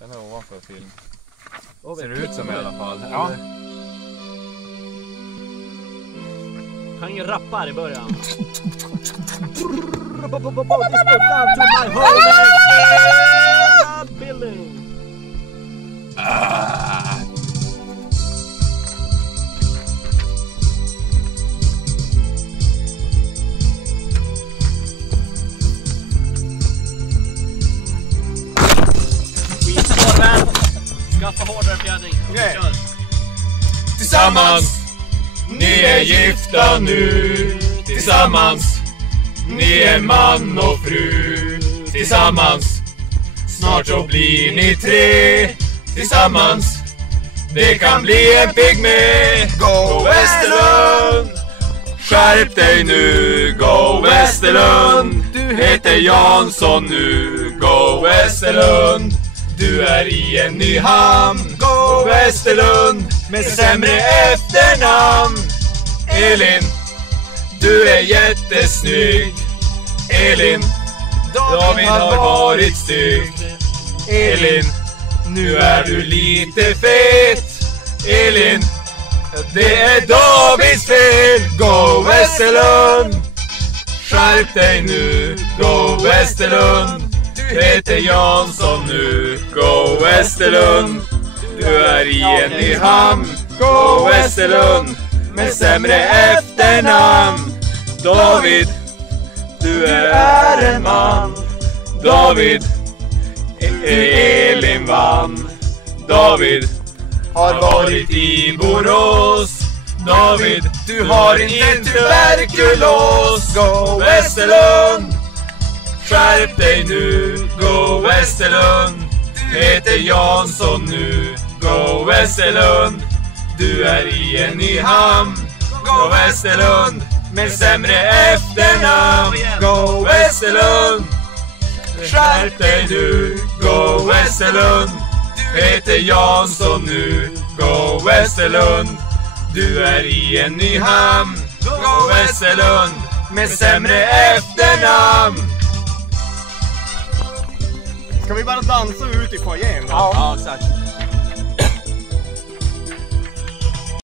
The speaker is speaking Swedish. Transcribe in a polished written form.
Den är ovanför film. Ser det ut som i alla fall? Ja. Han ingen rappar i början. Skaffa hårdare fjädring. Okej. Kör. Tillsammans, ni är gifta nu. Tillsammans, ni är man och fru. Tillsammans, snart så blir ni 3. Tillsammans, det kan bli en pygmé. Go Westerlund, skärp dig nu. Go Westerlund, du heter Jansson nu. Go Westerlund, du är i en ny hamn. Go Westerlund, med sämre efternamn. Elin, du är jättesnygg. Elin, David har varit stygg. Elin, nu är du lite fet. Elin, det är Davids fel. Go Westerlund, skärp dig nu. Go Westerlund, du heter Jansson nu. Go Westerlund, du är i en ny hamn. Go Westerlund, med sämre efternamn. David, du är en man. David, Elin vann. David har varit i Borås. David, du har inte tuberkulos. Go Westerlund, skärp dig nu. Go Westerlund, du heter Jansson nu. Go Westerlund, du är i en ny hamn. Go Westerlund, med sämre efternamn. Go Westerlund, skärp dig nu. Go Westerlund, du heter Jansson nu. Go Westerlund, du är i en ny hamn. Go Westerlund, med sämre efternamn. Ska vi bara dansa ut i foajén? Ja, exakt.